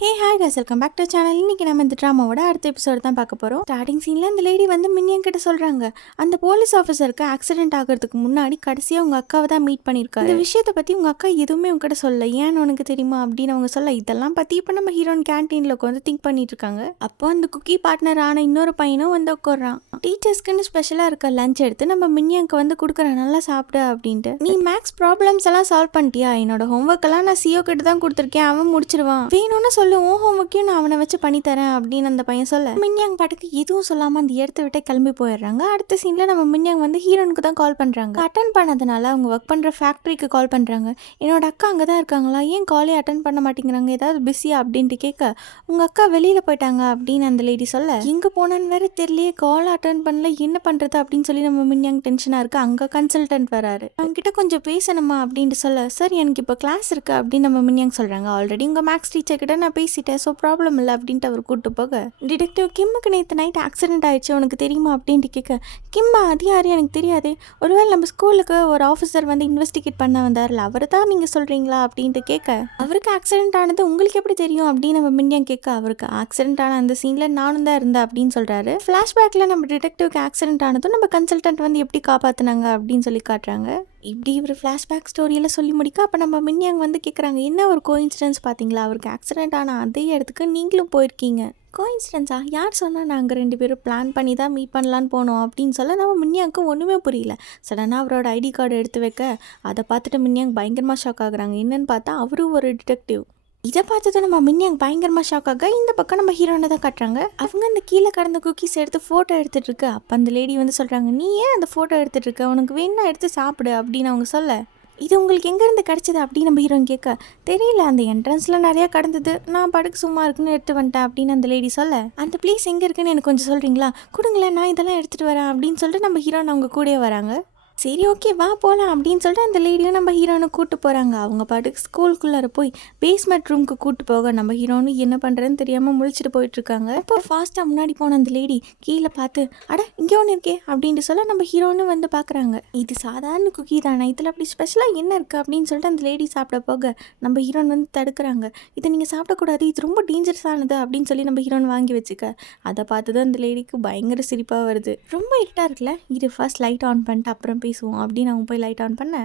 Hey hi guys, welcome back to channel. இன்னைக்கு நம்ம இந்த ட்ராமாவோட அடுத்த எபிசோட் தான் பார்க்க போகிறோம். ஸ்டார்டிங் சீனில் இந்த லேடி வந்து மின்னியன் கிட்ட சொல்கிறாங்க, அந்த போலீஸ் ஆஃபீஸருக்கு ஆக்சிடென்ட் ஆகிறதுக்கு முன்னாடி கடைசியாக உங்கள் அக்காவை தான் மீட் பண்ணியிருக்காரு. இந்த விஷயத்தை பற்றி உங்கள் அக்கா எதுவுமே உங்ககிட்ட சொல்ல, ஏன்னு உனக்கு தெரியுமா அப்படின்னு அவங்க சொல்ல, இதெல்லாம் பற்றி இப்போ நம்ம ஹீரோயின் கேன்டீனில் உட்காந்து திங்க் பண்ணிட்டு இருக்காங்க. அப்போ அந்த குக்கி பார்ட்னர் ஆன இன்னொரு பையனும் வந்து உட்காடுறான். டீச்சர்ஸ்க்குன்னு ஸ்பெஷலாக இருக்க லஞ்ச் எடுத்து நம்ம மின்னியனுக்கு வந்து கொடுக்குறேன், நல்லா சாப்பிடு அப்படின்ட்டு. நீ மேக்ஸ் ப்ராப்ளம்ஸ் எல்லாம் சால்வ் பண்ணிட்டியா? என்னோட ஹோம்ஒர்க் எல்லாம் நான் சிஓ கிட்ட தான் கொடுத்துருக்கேன், அவன் முடிச்சிருவான், வேணும்னு சொல்லு, உன் ஹோம்ஒர்க்கையும் நான் அவனை வச்சு பண்ணித்தரேன் அப்படின்னு அந்த பையன் சொல்ல, மின்னியாங் பாட்டுக்கு எதுவும் சொல்லாமல் அந்த இடத்த விட்டு கிளம்பி போயிடுறாங்க. அடுத்த சீன்ல நம்ம மின்னியாங் வந்து ஹீரோனுக்கு தான் கால் பண்ணுறாங்க. அட்டன் பண்ணதுனால அவங்க ஒர்க் பண்ணுற ஃபேக்ட்ரிக்கு கால் பண்ணுறாங்க. என்னோட அக்கா அங்கே தான் இருக்காங்களா, ஏன் காலே அட்டன் பண்ண மாட்டேங்கிறாங்க, ஏதாவது பிஸியா அப்படின்ட்டு கேட்க, உங்கள் அக்கா வெளியில் போயிட்டாங்க அப்படின்னு அந்த லேடி சொல்ல, எங்கே போனான்னு வேற தெரியலையே, கால் அட்டன் பண்ணல, என்ன பண்ணுறது அப்படின்னு சொல்லி நம்ம மின்னியாங் டென்ஷனாக இருக்கு. அங்கே கன்சல்டன்ட் வராரு, அவங்ககிட்ட கொஞ்சம் பேசணுமா அப்படின்ட்டு சொல்ல, சார் எனக்கு இப்போ கிளாஸ் இருக்கு அப்படின்னு நம்ம மின்னியாங் சொல்கிறாங்க. ஆல்ரெடி உங்கள் மேக்ஸ் டீச்சர் கிட்ட நான் பேசிட்டேன், ஸோ ப்ராப்ளம் இல்லை அப்படின்ட்டு அவர் கூப்பிட்டு போக, டிடெக்டிவ் கிம்முக்கு நேற்று நைட் ஆக்சிடென்ட் ஆயிடுச்சு, உனக்கு தெரியுமா அப்படின்ட்டு கேட்க, கிம்மா அது யாரு எனக்கு தெரியாது, ஒருவேளை நம்ம ஸ்கூலுக்கு ஒரு ஆஃபீஸர் வந்து இன்வெஸ்டிகேட் பண்ண வந்தார்ல, அவர் தான் நீங்கள் சொல்கிறீங்களா அப்படின்ட்டு கேட்க, அவருக்கு ஆக்சிடென்ட் ஆனது உங்களுக்கு எப்படி தெரியும் அப்படின்னு நம்ம மின்னியாங் கேட்க, அவருக்கு ஆக்சிடென்ட் ஆன அந்த சீனில் நானும் தான் இருந்தேன் அப்படின்னு சொல்கிறாரு. ஃப்ளாஷ்பேக்கில் நம்ம டிடெக்டிவ்க்கு ஆக்சிடென்ட் ஆனதும் நம்ம கன்சல்டன்ட் வந்து எப்படி காப்பாற்றினாங்க அப்படின்னு சொல்லி காட்டுறாங்க. இப்படி ஒரு ஃப்ளாஷ்பேக் ஸ்டோரியில் சொல்லி முடிக்க, அப்போ நம்ம மின்னியாங் வந்து கேட்குறாங்க, என்ன ஒரு கோஇன்சிடென்ஸ் பார்த்தீங்களா, அவருக்கு ஆக்சிடென்ட் ஆன அதே இடத்துக்கு நீங்களும் போயிருக்கீங்க. கோஇன்சிடென்ஸா? யார் சொன்னால் நாங்கள் 2 பேரும் பிளான் பண்ணி தான் மீட் பண்ணலான்னு போனோம் அப்படின்னு சொல்ல, நம்ம மின்னியாங்க்கு ஒன்றுமே புரியல. சடனாக அவரோட ஐடி கார்டு எடுத்து வைக்க, அதை பார்த்துட்டு மின்னியாங் பயங்கரமாக ஷாக் ஆகுறாங்க. என்னன்னு பார்த்தா அவரும் ஒரு டிடெக்டிவ். இதை பார்த்ததும் நம்ம மின்னியாங் பயங்கரமாக ஷாக் ஆக, இந்த பக்கம் நம்ம ஹீரோனை தான் காட்டுறாங்க. அவங்க அந்த கீழே கடந்த குக்கீஸ் எடுத்து ஃபோட்டோ எடுத்துகிட்டு இருக்கு. அப்போ அந்த லேடி வந்து சொல்கிறாங்க, நீ ஏன் அந்த ஃபோட்டோ எடுத்துகிட்டு இருக்க, உனக்கு வேணா எடுத்து சாப்பிடு அப்படின்னு அவங்க சொல்ல, இது உங்களுக்கு எங்கேருந்து கிடச்சிது அப்படின்னு நம்ம ஹீரோயின் கேட்க, தெரியல, அந்த என்ட்ரன்ஸில் நிறையா கடந்தது, நான் படுக்கு சும்மா இருக்குன்னு எடுத்து வந்துட்டேன் அப்படின்னு அந்த லேடி சொல்ல, அந்த ப்ளீஸ் எங்கே இருக்குன்னு எனக்கு கொஞ்சம் சொல்கிறீங்களா, கொடுங்களேன், நான் இதெல்லாம் எடுத்துகிட்டு வரேன் அப்படின்னு சொல்லிட்டு நம்ம ஹீரோயின் அவங்க கூடயே வராங்க. சரி ஓகே வா போகலாம் அப்படின்னு சொல்லிட்டு அந்த லேடியும் நம்ம ஹீரோனை கூப்பிட்டு போகிறாங்க. அவங்க பாட்டுக்கு ஸ்கூலுக்குள்ளார போய் பேஸ்மெண்ட் ரூமுக்கு கூப்பிட்டு போக, நம்ம ஹீரோனு என்ன பண்ணுறதுன்னு தெரியாமல் முழிச்சிட்டு போயிட்டுருக்காங்க. இப்போ ஃபாஸ்ட்டாக முன்னாடி போன அந்த லேடி கீழே பார்த்து, அட இங்கே ஒன்று இருக்கே அப்படின்ட்டு சொல்ல, நம்ம ஹீரோனு வந்து பார்க்குறாங்க. இது சாதாரண குக்கி தானே, இதில் அப்படி ஸ்பெஷலாக என்ன இருக்குது அப்படின்னு சொல்லிட்டு அந்த லேடி சாப்பிட போக, நம்ம ஹீரோன் வந்து தடுக்கிறாங்க. இதை நீங்கள் சாப்பிடக்கூடாது, இது ரொம்ப டேஞ்சரஸானது அப்படின்னு சொல்லி நம்ம ஹீரோன் வாங்கி வச்சுக்க. அதை பார்த்ததும் அந்த லேடிக்கு பயங்கர சிரிப்பாக வருது. ரொம்ப இருட்டாக இருக்குல்ல, இது ஃபர்ஸ்ட் லைட் ஆன் பண்ணிட்டு அப்புறம் பேசுவோம் அப்படின்னு அவங்க போய் லைட் ஆன் பண்ண,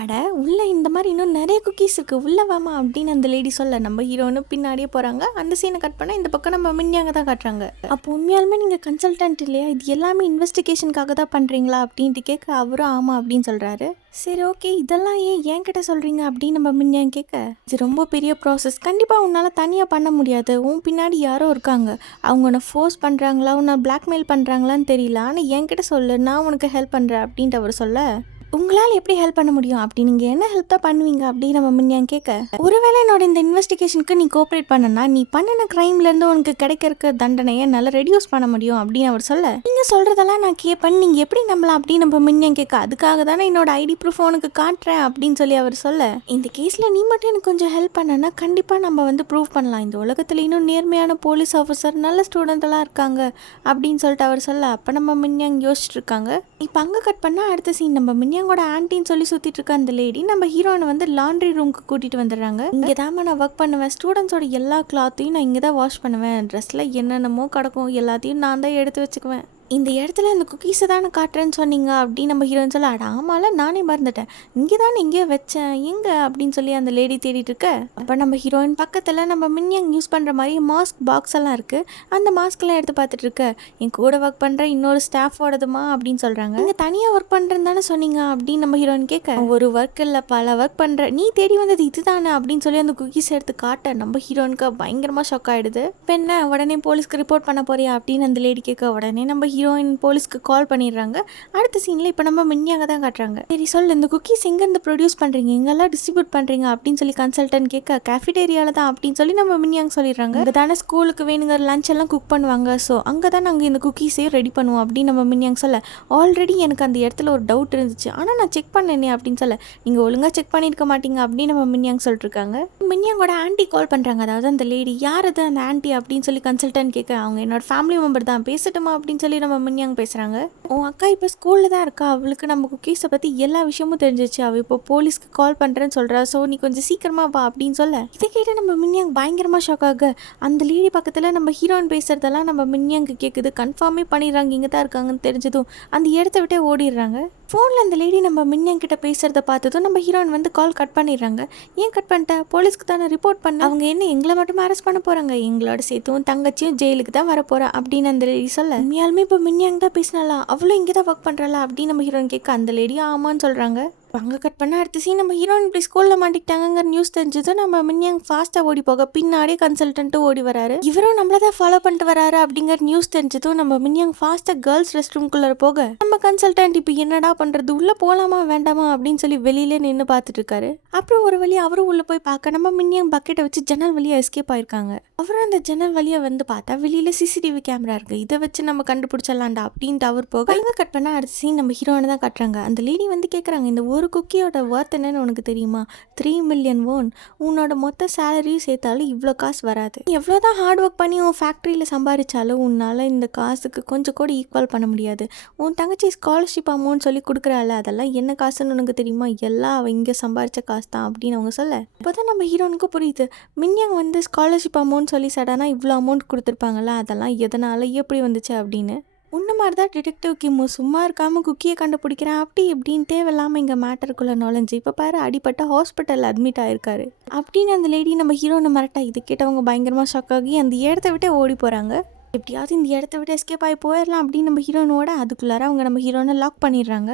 அட உள்ளே இந்த மாதிரி இன்னும் நிறைய குக்கீஸ் இருக்குது, உள்ளே வாமா அப்படின்னு அந்த லேடி சொல்ல, நம்ம ஹீரோன்னு பின்னாடியே போகிறாங்க. அந்த சீனை கட் பண்ண இந்த பக்கம் நம்ம மின்னியாங்க தான் காட்டுறாங்க. அப்போ உண்மையாலுமே நீங்கள் கன்சல்டன்ட் இல்லையா, இது எல்லாமே இன்வெஸ்டிகேஷனுக்காக தான் பண்ணுறீங்களா அப்படின்ட்டு கேட்க, அவரும் ஆமாம் அப்படின்னு சொல்கிறாரு. சரி ஓகே, இதெல்லாம் ஏன் என்கிட்ட சொல்கிறீங்க அப்படின்னு நம்ம மின்னியாங்க கேட்க, இது ரொம்ப பெரிய ப்ராசஸ், கண்டிப்பாக உன்னால் தனியாக பண்ண முடியாது, உன் பின்னாடி யாரோ இருக்காங்க, அவங்க உன்னை ஃபோர்ஸ் பண்ணுறாங்களா, உன்னை பிளாக்மெயில் பண்ணுறாங்களான்னு தெரியல, ஆனால் என்கிட்ட சொல்லு, நான் உனக்கு ஹெல்ப் பண்ணுறேன் அப்படின்ட்டு அவர் சொல்ல, உங்களால் எப்படி ஹெல்ப் பண்ண முடியும் அப்படி, நீங்கள் என்ன ஹெல்ப் தான் பண்ணுவீங்க அப்படின்னு நம்ம மின்னியாங்க கேட்க, ஒருவேளை என்னோட இந்த இன்வெஸ்டிகேஷனுக்கு நீ கோஆப்ரேட் பண்ணனா, நீ பண்ணின க்ரைம்லேருந்து உனக்கு கிடைக்கிறக்க தண்டனையை நல்லா ரெடியூஸ் பண்ண முடியும் அப்படின்னு அவர் சொல்ல, நீங்கள் சொல்கிறதெல்லாம் நான் கேட்பேன், நீங்கள் எப்படி நம்பலாம் அப்படின்னு நம்ம மின்னியாங்க கேட்க, அதுக்காக தானே என்னோட ஐடி ப்ரூஃப் உனக்கு காட்டுறேன் அப்படின்னு சொல்லி அவர் சொல்ல, இந்த கேஸில் நீ மட்டும் எனக்கு கொஞ்சம் ஹெல்ப் பண்ணனா கண்டிப்பாக நம்ம வந்து ப்ரூவ் பண்ணலாம், இந்த உலகத்தில் இன்னும் நேர்மையான போலீஸ் ஆஃபீஸர் நல்ல ஸ்டூடெண்ட் எல்லாம் இருக்காங்க அப்படின்னு சொல்லிட்டு அவர் சொல்ல, அப்போ நம்ம மின்னியாங்க யோசிச்சுட்டு இருக்காங்க. இப்போ அங்கே கட் பண்ணால் அடுத்த சீன் நம்ம மின்னியாங்க ஆன்டின்னு சொல்லி சுத்திட்டு இருக்க அந்த லேடி நம்ம ஹீரோனை வந்து லாண்ட்ரி ரூமுக்கு கூட்டிட்டு வந்துடுறாங்க. இங்கே தான் நான் ஒர்க் பண்ணுவேன், ஸ்டூடெண்ட்ஸோட எல்லா கிளாத்தையும் நான் இங்கே தான் வாஷ் பண்ணுவேன், ட்ரெஸ்ல என்னென்னமோ கிடக்கும் எல்லாத்தையும் நான் தான் எடுத்து வச்சுக்குவேன், இந்த இடத்துல இந்த குக்கீஸை தானே காட்டுறேன்னு சொன்னீங்க அப்படின்னு நம்ம ஹீரோன்னு சொல்ல, அட ஆமால நானே மறந்துட்டேன், இங்கே தானே இங்கேயே வச்சேன், எங்கே அப்படின்னு சொல்லி அந்த லேடி தேடிட்டு இருக்க, அப்போ நம்ம ஹீரோயின் பக்கத்தில் நம்ம மின்னியாங் யூஸ் பண்ணுற மாதிரி மாஸ்க் பாக்ஸ் எல்லாம் இருக்குது, அந்த மாஸ்க்லாம் எடுத்து பார்த்துட்டு இருக்க, என் கூட ஒர்க் பண்ணுற இன்னொரு ஸ்டாஃபோடதுமா அப்படின்னு சொல்கிறாங்க. நீங்கள் தனியாக ஒர்க் பண்ணுறேன்னு தானே சொன்னீங்க அப்படின்னு நம்ம ஹீரோயின் கேட்க, ஒரு ஒர்க் இல்லை பல ஒர்க் பண்ணுற, நீ தேடி வந்தது இதுதானே அப்படின்னு சொல்லி அந்த குக்கீஸ் எடுத்து காட்ட, நம்ம ஹீரோனுக்கு பயங்கரமாக ஷாக் ஆகிடுது. இப்போ என்ன உடனே போலீஸ்க்கு ரிப்போர்ட் பண்ண போறியா அப்படின்னு அந்த லேடி கேட்க, உடனே நம்ம ஹீரோயின் போலீஸ்க்கு கால் பண்ணிடுறாங்க. அடுத்த சீனில் இப்போ நம்ம மின்னியாக தான் காட்டுறாங்க. சரி சொல்லு, இந்த குக்கீஸ் எங்கேருந்து ப்ரொடியூஸ் பண்ணுறீங்க, எங்கெல்லாம் டிஸ்ட்ரிபியூட் பண்ணுறீங்க அப்படின்னு சொல்லி கன்சல்டன்ட் கேட்க, கேஃபிடேரியாவில் தான் அப்படின்னு சொல்லி நம்ம மின்னியாங்க சொல்லிடுறாங்க. அங்கே தானே ஸ்கூலுக்கு வேணுங்கிற லஞ்ச் எல்லாம் குக் பண்ணுவாங்க, ஸோ அங்கே தான் நாங்கள் இந்த குக்கீஸையும் ரெடி பண்ணுவோம் அப்படின்னு நம்ம மின்னியாங்க சொல்ல, ஆல்ரெடி எனக்கு அந்த இடத்துல ஒரு டவுட் இருந்துச்சு, ஆனால் நான் செக் பண்ணேனே அப்படின்னு சொல்ல, நீங்கள் ஒழுங்காக செக் பண்ணியிருக்க மாட்டீங்க அப்படின்னு நம்ம மின்னியாங்க சொல்லிட்டு இருக்காங்க. மின்னியாங்கோட ஆன்ட்டி கால் பண்ணுறாங்க, அதாவது அந்த லேடி யார் அது அந்த ஆன்ட்டி அப்படின்னு சொல்லி கன்சல்டன்ட் கேட்க, அவங்க என்னோட ஃபேமிலி மெம்பர் தான், பேசட்டுமா அப்படின்னு சொல்லி நம்ம நம்ம மின்யாங் பேசுகிறாங்க. உன் அக்கா இப்போ ஸ்கூலில் தான் இருக்கா, அவளுக்கு நம்ம குக்கீஸை பற்றி எல்லா விஷயமும் தெரிஞ்சிச்சு, அவள் இப்போ போலீஸ்க்கு கால் பண்ணுறேன்னு சொல்கிறா, ஸோ நீ கொஞ்சம் சீக்கிரமாக வா அப்படின்னு சொல்ல இதை கேட்டு நம்ம மின்யாங் பயங்கரமாக ஷாக் ஆக அந்த லேடி பக்கத்தில் நம்ம ஹீரோயின் பேசுகிறதெல்லாம் நம்ம மின்யாங்கு கேட்குது. கன்ஃபார்மே பண்ணிடுறாங்க இங்கே தான் இருக்காங்கன்னு தெரிஞ்சதும் அந்த இடத்த விட்டே ஓடிடுறாங்க. ஃபோனில் அந்த லேடி நம்ம மின்யாங் கிட்ட பேசுகிறத பார்த்ததும் நம்ம ஹீரோயின் வந்து கால் கட் பண்ணிடுறாங்க. ஏன் கட் பண்ணிட்டேன், போலீஸ்க்கு தானே ரிப்போர்ட் பண்ண, அவங்க என்ன எங்களை மட்டும் அரெஸ்ட் பண்ண போகிறாங்க, எங்களோட சேர்த்தும் தங்கச்சியும் ஜெயிலுக்கு தான் வரப்போகிறா அப்படின்னு அந்த லேடி சொல்ல உண்மையாலுமே இப்போ மின்யாங் தான் பேசினாலா, அவளும் இங்கே தான் ஒர்க் பண்ணுறாளா அப்படின்னு நம்ம ஹீரோயின் கேட்க அந்த லேடி ஆமான்னு சொல்கிறாங்க. அங்கே கட் பண்ண அடுத்த சீன் நம்ம ஹீரோயின் இப்படி ஸ்கூலில் மாட்டிக்கிட்டாங்கிற நியூஸ் தெரிஞ்சதும் நம்ம மின்யாங் ஃபாஸ்ட்டாக ஓடி போக பின்னாடியே கன்சல்டன்ட்டும் ஓடி வராரு. இவரும் நம்மள தான் ஃபாலோ பண்ணிட்டு வராரு அப்படிங்கிற நியூஸ் தெரிஞ்சதும் நம்ம மின்யாங் ஃபாஸ்ட்டாக கேர்ள்ஸ் ரெஸ்ட் ரூம்குள்ளே போக நம்ம கன்சல்டன்ட் இப்போ என்னடா பண்ணுறது, உள்ளே போகலாமா வேண்டாமா அப்படின்னு சொல்லி வெளியிலே நின்று பார்த்துட்டு இருக்காரு. அப்புறம் ஒரு வழி அவரும் உள்ளே போய் பார்க்க நம்ம மின்யாங் பக்கெட்டை வச்சு ஜன்னல் வழியாக எஸ்கேப் ஆயிருக்காங்க. அவரும் அந்த ஜன்னல் வழியாக வந்து பார்த்தா வெளியில் சிசிடிவி கேமரா இருக்கு, இதை வச்சு நம்ம கண்டுபிடிச்சிடலாம்டா அப்படின்ட்டு அவர் போக அங்கே கட் பண்ண அடுத்த சீன் நம்ம ஹீரோனை தான் காட்டுறாங்க. அந்த லேடி வந்து கேட்குறாங்க, இந்த ஒரு குக்கியோட ஒர்த் என்னன்னு உனக்கு தெரியுமா, 3 மில்லியன் won. உன்னோட மொத்த சேலரியும் சேர்த்தாலும் இவ்வளோ காசு வராது. எவ்வளோதான் ஹார்ட் ஒர்க் பண்ணி உன் ஃபேக்ட்ரியில் சம்பாதிச்சாலும் உன்னால் இந்த காசுக்கு கொஞ்சம் கூட ஈக்குவல் பண்ண முடியாது. உன் தங்கச்சி ஸ்காலர்ஷிப் அமௌண்ட் சொல்லி கொடுக்குறாள், அதெல்லாம் என்ன காசுன்னு உனக்கு தெரியுமா, எல்லாம் அவள் இங்கே சம்பாதிச்ச காசு தான் அப்படின்னு அவங்க சொல்ல இப்போதான் நம்ம ஹீரோனுக்கு புரியுது. மின்யாங் வந்து ஸ்காலர்ஷிப் அமௌண்ட் சொல்லி சடனாக இவ்வளோ அமௌண்ட் கொடுத்துருப்பாங்கல்ல, அதெல்லாம் எதனால் எப்படி வந்துச்சு அப்படின்னு. உன்ன மாதிரி தான் டிடெக்டிவ் கிம்மு சும்மா இருக்காமல் குக்கியை கண்டுபிடிக்கிறேன் அப்படி இப்படின்னு தேவையில்லாமல் இங்கே மேட்டருக்குள்ளே நுழைஞ்சு இப்போ பாரு அடிப்பட்ட ஹாஸ்பிட்டலில் அட்மிட் ஆயிருக்காரு அப்படின்னு அந்த லேடி நம்ம ஹீரோனை மிரட்டா. இது கேட்டவங்க பயங்கரமாக ஷாக் ஆகி அந்த இடத்த விட்டே ஓடி போகிறாங்க. எப்படியாவது இந்த இடத்த விட்டு எஸ்கேப் ஆகி போயிடலாம் அப்படின்னு நம்ம ஹீரோனோட அதுக்குள்ளார அவங்க நம்ம ஹீரோனை லாக் பண்ணிடுறாங்க.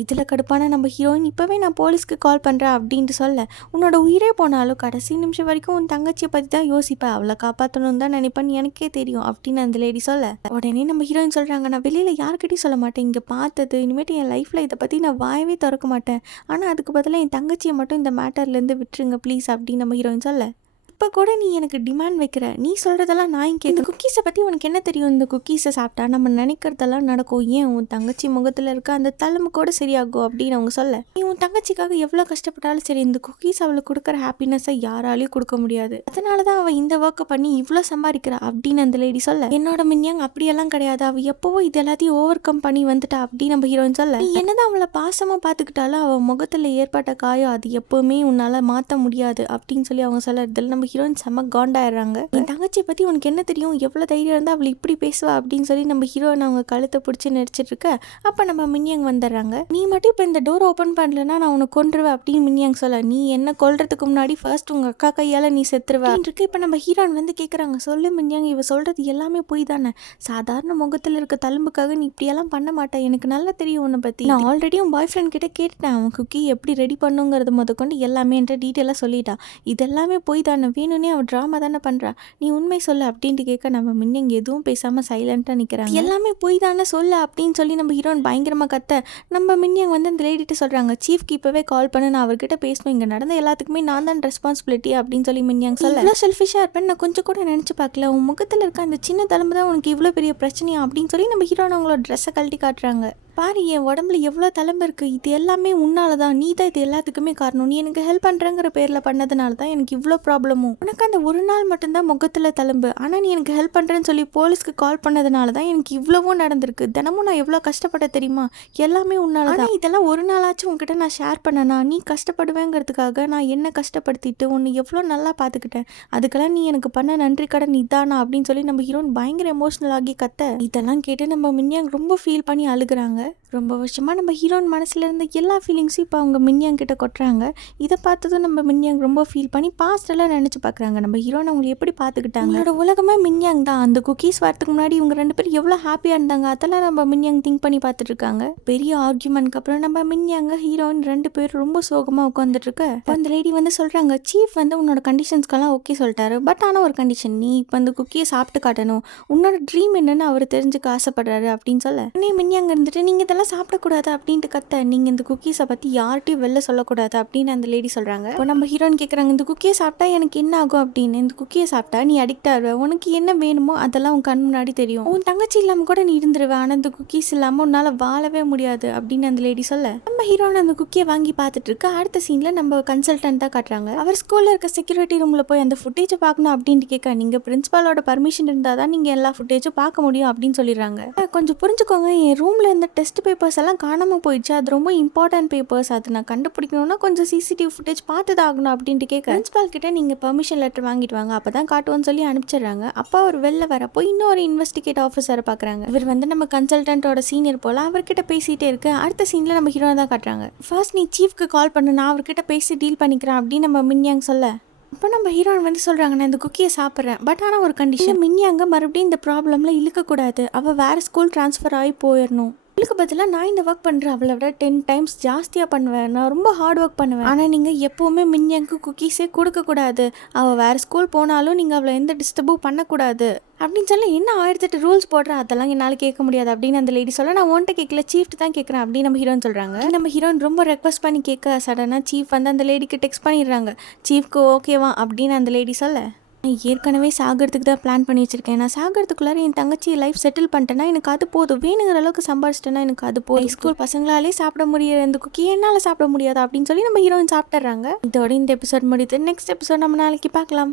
இதில் கடுப்பான நம்ம ஹீரோயின் இப்போவே நான் போலீஸ்க்கு கால் பண்ணுறேன் அப்படின்ட்டு சொல்ல உன்னோட உயிரே போனாலும் கடைசி நிமிஷம் வரைக்கும் உன் தங்கச்சியை பற்றி தான் யோசிப்பேன், அவளை காப்பாற்றணும்னு தான் நினைப்பேன்னு எனக்கே தெரியும் அப்படின்னு அந்த லேடி சொல்ல உடனே நம்ம ஹீரோயின் சொல்கிறாங்க, நான் வெளியில் யார்கிட்டையும் சொல்ல மாட்டேன், இங்கே பார்த்தது இனிமேட்டு என் லைஃப்பில் இதை பற்றி நான் வாயவே திறக்க மாட்டேன், ஆனால் அதுக்கு பதிலாக என் தங்கச்சியை மட்டும் இந்த மேட்டர்லேருந்து விட்டுருங்க ப்ளீஸ் அப்படின்னு நம்ம ஹீரோயின் சொல்ல இப்போ கூட நீ எனக்கு டிமாண்ட் வைக்கிற, நீ சொல்கிறதெல்லாம் நான் கேட்க, குக்கீஸை பற்றி உனக்கு என்ன தெரியும், இந்த குக்கீஸை சாப்பிட்டா நம்ம நினைக்கிறதெல்லாம் நடக்கும், ஏன் உன் தங்கச்சி முகத்தில் இருக்க அந்த தழும்பு கூட சரியாகும் அப்படின்னு அவங்க சொல்ல நீ உன் தங்கச்சிக்காக எவ்வளோ கஷ்டப்பட்டாலும் சரி இந்த குக்கீஸ் அவளுக்கு கொடுக்குற ஹாப்பினஸை யாராலையும் கொடுக்க முடியாது, அதனால தான் அவள் இந்த ஒர்க்கை பண்ணி இவ்வளோ சம்பாதிக்கிறா அப்படின்னு அந்த லேடி சொல்ல என்னோட மின்யாங் அப்படியெல்லாம் கிடையாது, அவள் எப்போவோ இது எல்லாத்தையும் ஓவர் கம் பண்ணி வந்துட்டா அப்படின்னு நம்ம ஹீரோயின் சொல்ல நீ என்னதான் அவளை பாசமாக பார்த்துக்கிட்டாலும் அவள் முகத்தில் ஏற்பட்ட காயம் அது எப்போவுமே உன்னால் மாற்ற முடியாது அப்படின்னு சொல்லி அவங்க சொல்ல இதில் நம்ம ஹீரோயின் செம்ம காண்டாயிடுறாங்க. என் தங்கச்சியை பற்றி உனக்கு என்ன தெரியும், எவ்வளோ தைரியம் இருந்தால் அவள் இப்படி பேசுவா அப்படின்னு சொல்லி நம்ம ஹீரோயின் அவங்க கழுத்தை பிடிச்சி நடிச்சிட்டு இருக்க அப்போ நம்ம மின்யாங் வந்துடுறாங்க. நீ மட்டும் இப்போ இந்த டோர் ஓப்பன் பண்ணலன்னா நான் உனக்கு கொன்றுவேன் அப்படின்னு மின்யாங் சொல்ல நீ என்ன கொல்றதுக்கு முன்னாடி ஃபர்ஸ்ட் உங்கள் அக்கா கையால் நீ செத்துருவேன் இருக்கு. இப்போ நம்ம ஹீரோயின் வந்து கேட்குறாங்க, சொல்லு மின்யாங் இவ சொல்கிறது எல்லாமே போய் தானே, சாதாரண முகத்தில் இருக்க தழும்புக்காக நீ இப்படியெல்லாம் பண்ண மாட்டேன், எனக்கு நல்லா தெரியும் உன்னை பற்றி, நான் ஆல்ரெடி உன் பாய் ஃப்ரெண்ட் கிட்ட கேட்டுட்டேன், அவன் குக்கி எப்படி ரெடி பண்ணுங்கிறது முதற்கொண்டு எல்லாமே என்ற டீட்டெயிலாக சொல்லிட்டான், இதெல்லாமே போய் தானே, வேணும்னே அவள் ட்ராமா தானே பண்ணுறா, நீ உண்மை சொல்ல அப்படின்ட்டு கேட்க நம்ம மின்யாங் எதுவும் பேசாமல் சைலண்ட்டாக நிற்கிறாங்க. எல்லாமே போய் தானே சொல்ல அப்படின்னு சொல்லி நம்ம ஹீரோயின் பயங்கரமாக கத்த நம்ம மின்யாங் வந்து அந்த லேடிட்டு சொல்கிறாங்க, சீஃப்க்கு இப்போவே கால் பண்ணு, நான் அவர்கிட்ட பேசணும், இங்கே நடந்த எல்லாத்துக்குமே நான் தான் ரெஸ்பான்சிபிலிட்டி அப்படின்னு சொல்லி மின்யாங் சொல்ல இவ்வளோ செல்ஃபிஷாக இருப்பேன் நான் கொஞ்சம் கூட நினச்சி பார்க்கல, உன் முகத்தில் இருக்க அந்த சின்ன தழும்பு தான் உனக்கு இவ்வளோ பெரிய பிரச்சனையா அப்படின்னு சொல்லி நம்ம ஹீரோயின் அவங்களோட ட்ரெஸ்ஸை கழட்டி காட்டுறாங்க. பாரு என் உடம்புல எவ்வளோ தழும்பு இருக்குது, இது எல்லாமே உன்னால தான், நீ தான் இது எல்லாத்துக்குமே காரணம், நீ எனக்கு ஹெல்ப் பண்ணுறங்கிற பேரில் பண்ணதுனால தான் எனக்கு இவ்வளோ ப்ராப்ளமும், உனக்கு அந்த ஒரு நாள் மட்டும்தான் முகத்தில் தழும்பு, ஆனால் நீ எனக்கு ஹெல்ப் பண்ணுறேன்னு சொல்லி போலீஸ்க்கு கால் பண்ணதுனால தான் எனக்கு இவ்வளவும் நடந்திருக்கு, தினமும் நான் எவ்வளோ கஷ்டப்பட்ட தெரியுமா, எல்லாமே உன்னால தான், இதெல்லாம் ஒரு நாளாச்சும் உங்ககிட்ட நான் ஷேர் பண்ணனா நீ கஷ்டப்படுவேங்கிறதுக்காக நான் என்ன கஷ்டப்படுத்திட்டு உன்னை எவ்வளோ நல்லா பார்த்துக்கிட்டேன், அதுக்கெல்லாம் நீ எனக்கு பண்ண நன்றி கடன் இதானா அப்படின்னு சொல்லி நம்ம ஹீரோயின் பயங்கர எமோஷனல் ஆகி கத்த இதெல்லாம் கேட்டு நம்ம மின்யாங் ரொம்ப ஃபீல் பண்ணி அழுகுறாங்க. ரொம்ப வருஷமாக நம்ம ஹீரோயின் மனசில் இருந்த எல்லா ஃபீலிங்ஸும் இப்போ அவங்க மின்யாங் கிட்ட கொட்டுறாங்க. இதை பார்த்ததும் நம்ம மின்யாங் ரொம்ப ஃபீல் பண்ணி பாஸ்டெல்லாம் நினச்சி பார்க்குறாங்க நம்ம ஹீரோயின் அவங்களை எப்படி பார்த்துக்கிட்டாங்க, அவங்களோட உலகமே மின்யாங் தான், அந்த குக்கீஸ் வரதுக்கு முன்னாடி இவங்க 2 பேரும் எவ்வளோ ஹாப்பியாக இருந்தாங்க அதெல்லாம் நம்ம மின்யாங் திங்க் பண்ணி பார்த்துட்டு இருக்காங்க. பெரிய ஆர்கியூமெண்ட்க்கு அப்புறம் நம்ம மின்யாங்க ஹீரோயின் 2 பேரும் ரொம்ப சோகமாக உட்காந்துட்டு இருக்க அந்த லேடி வந்து சொல்கிறாங்க, சீஃப் வந்து உன்னோட கண்டிஷன்ஸ்க்கெல்லாம் ஓகே சொல்லிட்டாரு, பட் ஆனால் ஒரு கண்டிஷன், நீ இப்போ அந்த குக்கியை சாப்பிட்டு காட்டணும், உன்னோட ட்ரீம் என்னன்னு அவர் தெரிஞ்சுக்க ஆசைப்படுறாரு அப்படின்னு சொல்ல மின்யாங்க இருந்துட்டு நீங்கள் இதெல்லாம் சாப்பிடக்கூடாது அப்படின்ட்டு கத்த, நீங்கள் இந்த குக்கீஸை பற்றி யார்கிட்டையும் வெளில சொல்லக்கூடாது அப்படின்னு அந்த லேடி சொல்கிறாங்க. இப்போ நம்ம ஹீரோயின் கேட்குறாங்க, இந்த குக்கியை சாப்பிட்டா எனக்கு என்ன ஆகும் அப்படின்னு. இந்த குக்கியை சாப்பிட்டா நீ அடிக்ட் ஆகுவ, உனக்கு என்ன வேணுமோ அதெல்லாம் உன் கண் முன்னாடி தெரியும், உன் தங்கச்சி இல்லாமல் கூட நீ இருந்துருவ, ஆனால் இந்த குக்கீஸ் இல்லாமல் உன்னால் வாழவே முடியாது அப்படின்னு அந்த லேடி சொல்ல, நம்ம ஹீரோயின் அந்த குக்கியை வாங்கி பார்த்துட்டு இருக்கு. அடுத்த சீனில் நம்ம கன்சல்டன்ட் தான் காட்டுறாங்க. அவர் ஸ்கூலில் இருக்க செக்யூரிட்டி ரூமில் போய் அந்த ஃபுட்டேஜை பார்க்கணும் அப்படின்ட்டு கேட்க, நீங்கள் பிரின்சிபாலோட பர்மிஷன் இருந்தால் தான் நீங்கள் எல்லா ஃபுட்டேஜும் பார்க்க முடியும் அப்படின்னு சொல்லிடுறாங்க. கொஞ்சம் புரிஞ்சுக்கோங்க, என் ரூமில் இந்த டெஸ்ட் பேப்பர்ஸ் எல்லாம் காணாமல் போயிடுச்சு, அது ரொம்ப இம்பார்ட்டன்ட் பேப்பர்ஸ், அது நான் கண்டுபிடிக்கணும்னா கொஞ்சம் சிசிடிவி ஃபுட்டேஜ் பார்த்து தான் ஆகணும் அப்படின்ட்டு கேட்க, பிரின்சிபால் கிட்ட நீங்கள் பெர்மிஷன் லெட்டர் வாங்கிட்டு வாங்க, அப்போ தான் காட்டுவோன்னு சொல்லி அனுப்பிச்சிடுறாங்க. அப்போ அவர் வெளில வரப்போ இன்னொரு இன்வெஸ்டிகேட் ஆஃபீஸரை பார்க்குறாங்க. இவர் நம்ம கன்சல்டன்ட்டோட சீனியர் போல அவர்கிட்ட பேசிகிட்டே இருக்கு. அடுத்த சீனில் நம்ம ஹீரோ தான் காட்டுறாங்க. ஃபர்ஸ்ட் நீ சீஃப்க்கு கால் பண்ணு, நான் அவர்கிட்ட பேசி டீல் பண்ணிக்கிறேன் அப்படின்னு நம்ம மின்யாங் சொல்ல, அப்போ நம்ம ஹீரோயின் சொல்கிறாங்க, நான் இந்த குக்கியை சாப்பிட்றேன், பட் ஆனால் ஒரு கண்டிஷன், மின்யாங்க மறுபடியும் இந்த ப்ராப்ளமில் இழுக்கக்கூடாது, அவள் வேறு ஸ்கூல் ட்ரான்ஸ்ஃபர் ஆகி போயிடணும், உங்களுக்கு பதிலாக நான் இந்த ஒர்க் பண்ணுறேன், அவளை விட 10 times ஜாஸ்தியாக பண்ணுவேன், நான் ரொம்ப ஹார்ட் ஒர்க் பண்ணுவேன், ஆனால் நீங்கள் எப்போவுமே மின்யாங்க்கு குக்கீஸே கொடுக்கக்கூடாது, அவள் வேறு ஸ்கூல் போனாலும் நீங்கள் அவளை எந்த டிஸ்டர்பும் பண்ணக்கூடாது அப்படின்னு சொல்ல, என்ன 1008 ரூல்ஸ் போடுறேன், அதெல்லாம் என்னால் கேட்க முடியாது அப்படின்னு அந்த லேடி சொல்ல, நான் ஒன்ட்ட கேட்கல, சீஃப்ட் தான் கேட்குறேன் அப்படின்னு நம்ம ஹீரோயின் சொல்கிறாங்க. நம்ம ஹீரோயின் ரொம்ப ரெக்வஸ்ட் பண்ணி கேட்க, சடனாக சீஃப் அந்த லேடிக்கு டெக்ஸ்ட் பண்ணிடுறாங்க. சீஃப்க்கு ஓகேவா அப்படின்னு அந்த லேடி சொல்ல, நான் ஏற்கனவே சாகிறதுக்கு தான் பிளான் பண்ணி வச்சிருக்கேன், நான் சாகிறதுக்குள்ளார என் தங்கச்சி லைஃப் செட்டில் பண்ணிட்டேன்னா எனக்கு அது போதும், வேணுங்கிற அளவுக்கு சம்பாரிச்சிட்டேன்னா எனக்கு அது போதும், ஸ்கூல் பசங்களாலே சாப்பிட முடியாது இந்த குக்கி என்னால் சாப்பிட முடியாது அப்படின்னு சொல்லி நம்ம ஹீரோயின் சாப்பிட்டுறாங்க. இதோட இந்த எபிசோட் முடியுது. நெக்ஸ்ட் எபிசோட் நம்ம நாளைக்கு பார்க்கலாம்.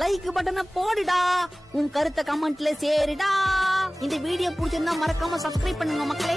லைக் பட்டனை போடுடா, உன் கருத்தை கமெண்ட்ல சேருடா. இந்த வீடியோ பிடிச்சிருந்தா மறக்காம சப்ஸ்கிரைப் பண்ணுங்க மக்களே.